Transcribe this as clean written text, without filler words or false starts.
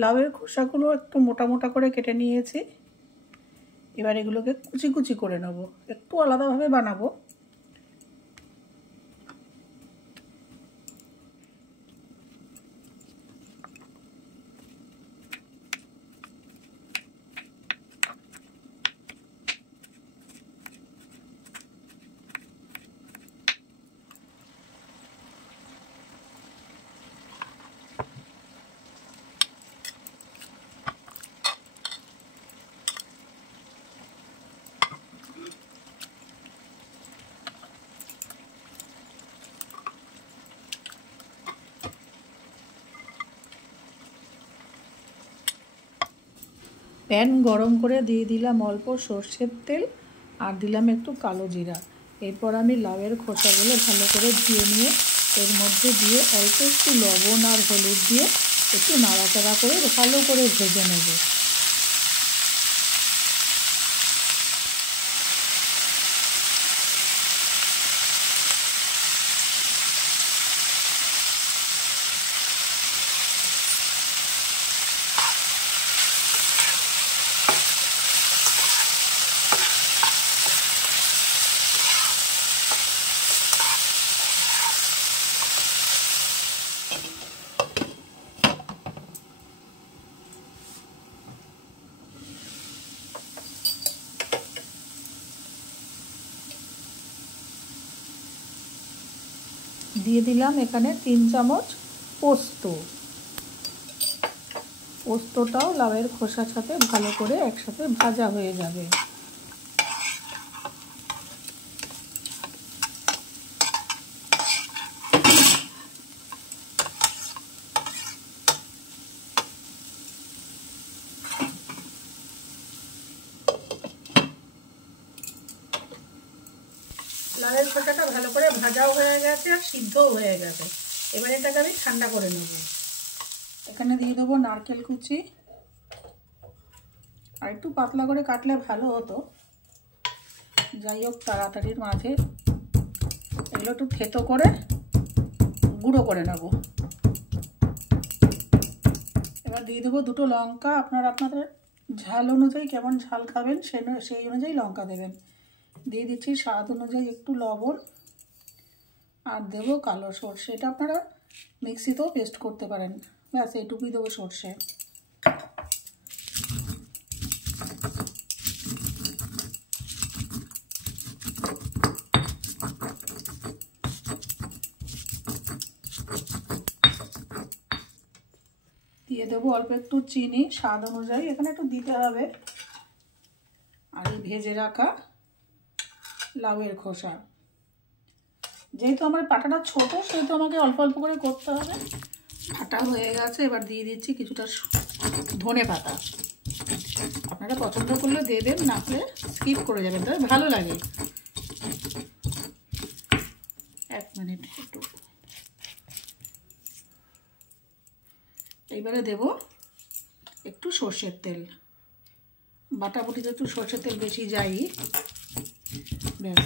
লাউয়ের খোসাগুলো একটু মোটা মোটা করে কেটে নিয়েছি। এবার এগুলোকে কুচি কুচি করে নেব, একটু আলাদাভাবে বানাবো। প্যান গরম করে দিয়ে দিলাম অল্প সর্ষের তেল আর দিলাম একটু কালো জিরা। এরপর আমি লাউয়ের খোসাগুলো ভালো করে ধুয়ে নিয়ে এর মধ্যে দিয়ে অল্প একটু লবণ আর হলুদ দিয়ে একটু নাড়াচাড়া করে ভালো করে ভেজে নেব। দিয়ে দিলাম এখানে 3 চামচ পোস্ত। পোস্তটাও লাউয়ের খোসার সাথে ভালো করে একসাথে ভাজা হয়ে যাবে। লাউয়ের খোসাটা ভালো করে ভাজাও হয়ে গেছে আর সিদ্ধও হয়ে গেছে। এবার এটাকে আমি ঠান্ডা করে নেব। এখানে দিয়ে দেবো নারকেল কুচি, আর একটু পাতলা করে কাটলে ভালো হতো, যাই হোক তাড়াতাড়ির মাঝে এগুলো একটু থেতো করে গুঁড়ো করে নেব। এবার দিয়ে দেবো 2টো লঙ্কা, আপনাদের ঝাল অনুযায়ী কেমন ঝাল খাবেন সেই অনুযায়ী লঙ্কা দেবেন। দিয়ে দিচ্ছি স্বাদ অনুযায়ী একটু লবণ, আর দেবো কালো সর্ষে। এটা আপনারা মিক্সিতেও পেস্ট করতে পারেন। ব্যাস এইটুকুই দেবো সর্ষে। দিয়ে দেবো অল্প একটু চিনি স্বাদ অনুযায়ী, এখানে একটু দিতে হবে। আর এই ভেজে রাখা লাউয়ের খোসা। যেহেতু আমার পাটাটা ছোট সেহেতু আমাকে অল্প অল্প করে করতে হবে। পাটা হয়ে গেছে, এবার দিয়ে দিচ্ছি কিছুটা ধনে পাতা। আপনারা পছন্দ করলে দেবেন, না হলে স্কিপ করে যাবেন, তবে ভালো লাগে। 1 মিনিট একটু। এইবারে দেব একটু সর্ষের তেল। বাটাবুটিতে একটু সর্ষের তেল বেশি যাই। ব্যাস